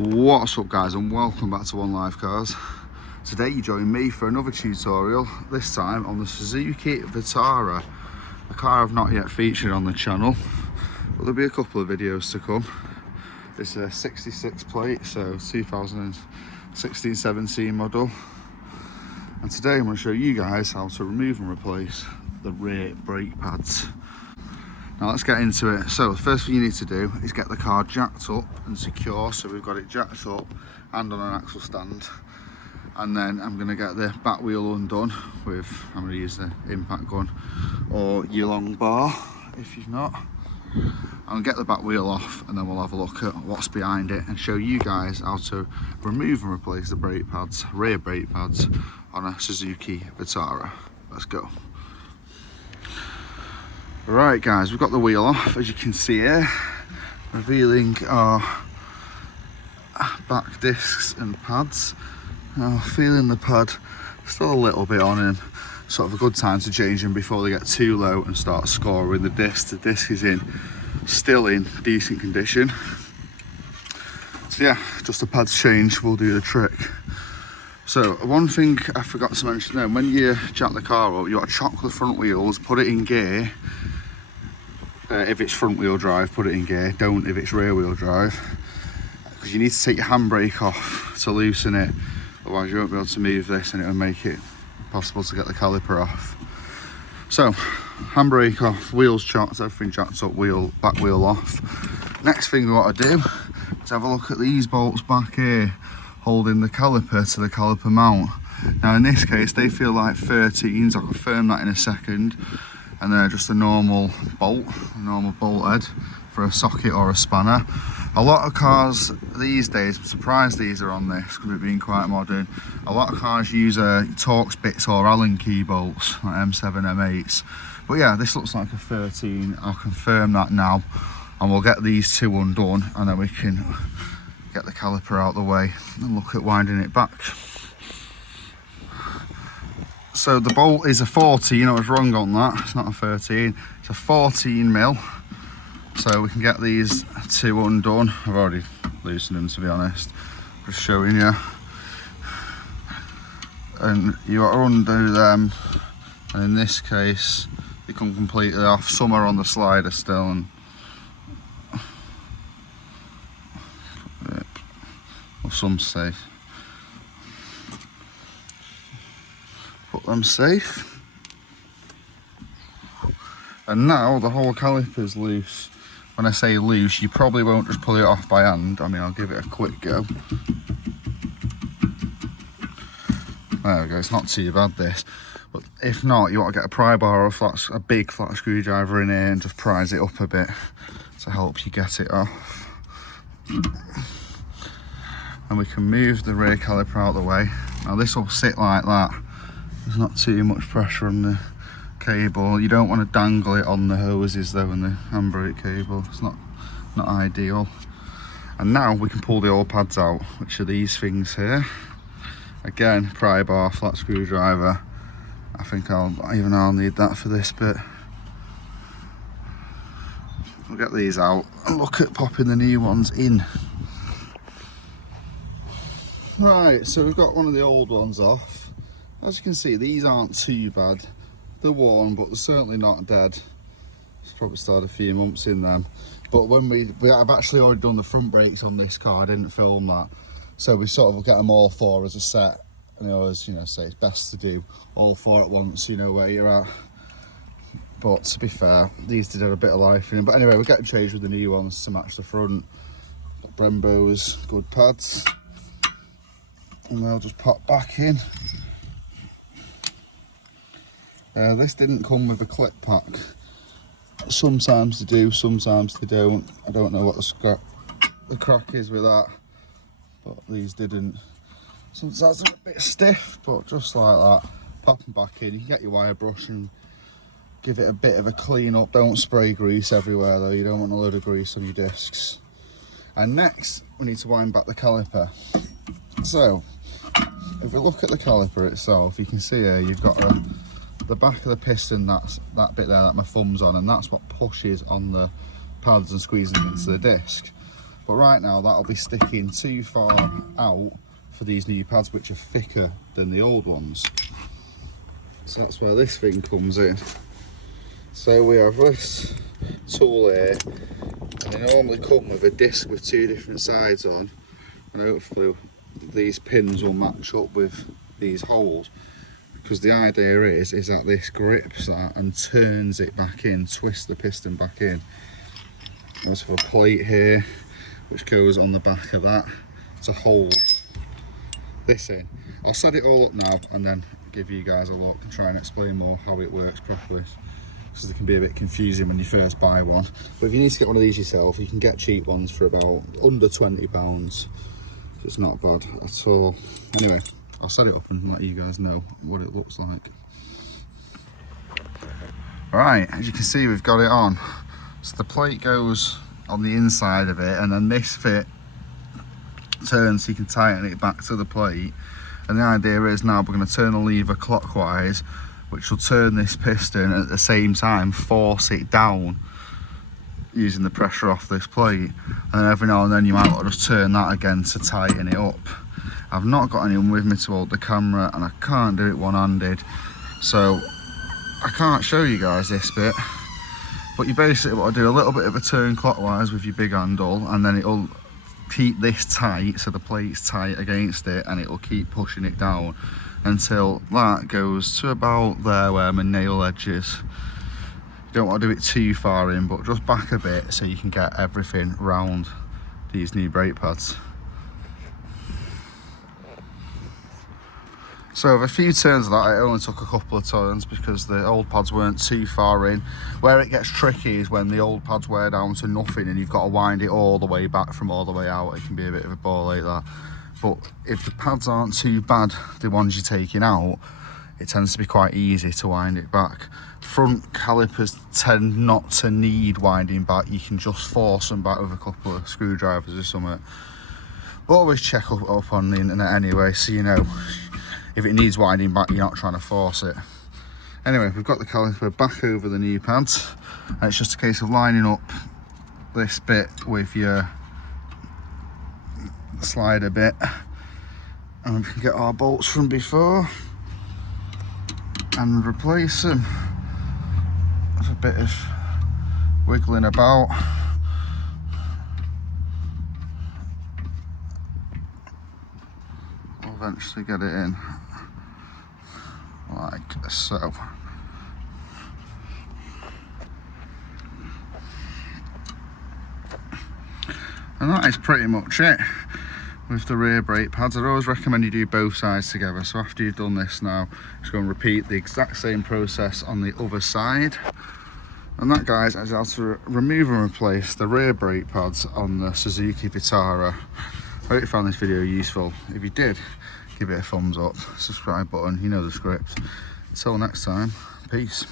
What's up guys, and welcome back to One Life Cars. Today you join me for another tutorial, this time on the Suzuki Vitara, a car I've not yet featured on the channel, but there'll be a couple of videos to come. It's a 66 plate, so 2016-17 model, and today I'm going to show you guys how to remove and replace the rear brake pads. Now let's get into it. So the first thing you need to do is get the car jacked up and secure. So we've got it jacked up and on an axle stand. And then I'm going to get the back wheel undone with, I'm going to use the impact gun or your long bar if you've not. I'll get the back wheel off and then we'll have a look at what's behind it and show you guys how to remove and replace the brake pads, rear brake pads on a Suzuki Vitara. Let's go. Right guys, we've got the wheel off, as you can see here, revealing our back discs and pads. Now, feeling the pad still a little bit on him, sort of a good time to change them before they get too low and start scoring the disc. The disc is still in decent condition. So yeah, just a pads change will do the trick. So one thing I forgot to mention then, when you jack the car up, you got to chock the front wheels, put it in gear. If it's front wheel drive, put it in gear, don't if it's rear wheel drive, because you need to take your handbrake off to loosen it, otherwise you won't be able to move this and it will make it possible to get the caliper off. So handbrake off, wheels chocked, everything jacked up, back wheel off. Next thing we want to do is have a look at these bolts back here holding the caliper to the caliper mount. Now in this case they feel like 13s, I'll confirm that in a second, and they're just a normal bolt head for a socket or a spanner. A lot of cars these days, I'm surprised these are on this because it being quite modern, a lot of cars use Torx bits or Allen key bolts like M7, M8s, but yeah, this looks like a 13. I'll confirm that now and we'll get these two undone and then we can get the caliper out of the way and look at winding it back. So the bolt is a 14, I was wrong on that, it's not a 13, it's a 14 mil. So we can get these two undone. I've already loosened them to be honest, just showing you. And you got to undo them, and in this case they come completely off. Some are on the slider still, and or some safe. Put them safe, and now the whole caliper's loose. When I say loose, you probably won't just pull it off by hand. I mean, I'll give it a quick go. There we go, it's not too bad this, but if not, you want to get a pry bar or a big flat screwdriver in here and just prise it up a bit to help you get it off. And we can move the rear caliper out of the way. Now this will sit like that. There's not too much pressure on the cable. You don't want to dangle it on the hoses though, and the handbrake cable. It's not ideal. And now we can pull the old pads out, which are these things here. Again, pry bar, flat screwdriver. I think I'll need that for this bit. We'll get these out and look at popping the new ones in. Right, so we've got one of the old ones off. As you can see, these aren't too bad. They're worn, but they're certainly not dead. It's probably still had a few months in them. But when I've actually already done the front brakes on this car, I didn't film that. So we sort of get them all four as a set. And I always, say it's best to do all four at once, you know where you're at. But to be fair, these did have a bit of life in them. But anyway, we're getting changed with the new ones to match the front. Brembo's good pads. And they'll just pop back in. This didn't come with a clip pack. Sometimes they do, sometimes they don't. I don't know what the crack is with that, but these didn't. Sometimes they're a bit stiff, but just like that, pop them back in. You can get your wire brush and give it a bit of a clean up. Don't spray grease everywhere though, you don't want a load of grease on your discs. And next, we need to wind back the caliper. So, if we look at the caliper itself, you can see here you've got the back of the piston, that bit there that my thumb's on, and that's what pushes on the pads and squeezes into the disc. But right now that'll be sticking too far out for these new pads, which are thicker than the old ones. So that's where this thing comes in. So we have this tool here, and they normally come with a disc with 2 different sides on, and hopefully these pins will match up with these holes, because the idea is that this grips that and turns it back in, twists the piston back in. There's a plate here which goes on the back of that to hold this in. I'll set it all up now and then give you guys a look and try and explain more how it works properly, because it can be a bit confusing when you first buy one. But if you need to get one of these yourself, you can get cheap ones for about under £20. It's not bad at all. Anyway, I'll set it up and let you guys know what it looks like. Right, as you can see, we've got it on. So the plate goes on the inside of it, and then this fit turns so you can tighten it back to the plate. And the idea is now we're going to turn the lever clockwise, which will turn this piston, and at the same time force it down using the pressure off this plate. And then every now and then you might want to just turn that again to tighten it up. I've not got anyone with me to hold the camera, and I can't do it one-handed, so I can't show you guys this bit. But you basically want to do a little bit of a turn clockwise with your big handle, and then it'll keep this tight, so the plate's tight against it, and it'll keep pushing it down until that goes to about there where my nail edge is. You don't want to do it too far in, but just back a bit so you can get everything round these new brake pads. So with a few turns of that, it only took a couple of turns because the old pads weren't too far in. Where it gets tricky is when the old pads wear down to nothing and you've got to wind it all the way back from all the way out. It can be a bit of a ball like that. But if the pads aren't too bad, the ones you're taking out, it tends to be quite easy to wind it back. Front calipers tend not to need winding back. You can just force them back with a couple of screwdrivers or something. But always check up on the internet anyway, so you know if it needs winding back, you're not trying to force it. Anyway, we've got the caliper back over the new pads, and it's just a case of lining up this bit with your slider bit, and we can get our bolts from before and replace them with a bit of wiggling about. We'll eventually get it in like so. And that is pretty much it with the rear brake pads. I'd always recommend you do both sides together. So after you've done this now, just go and repeat the exact same process on the other side. And that, guys, is how to remove and replace the rear brake pads on the Suzuki Vitara. I hope you found this video useful. If you did, give it a thumbs up, subscribe button, you know the script. Until next time, peace.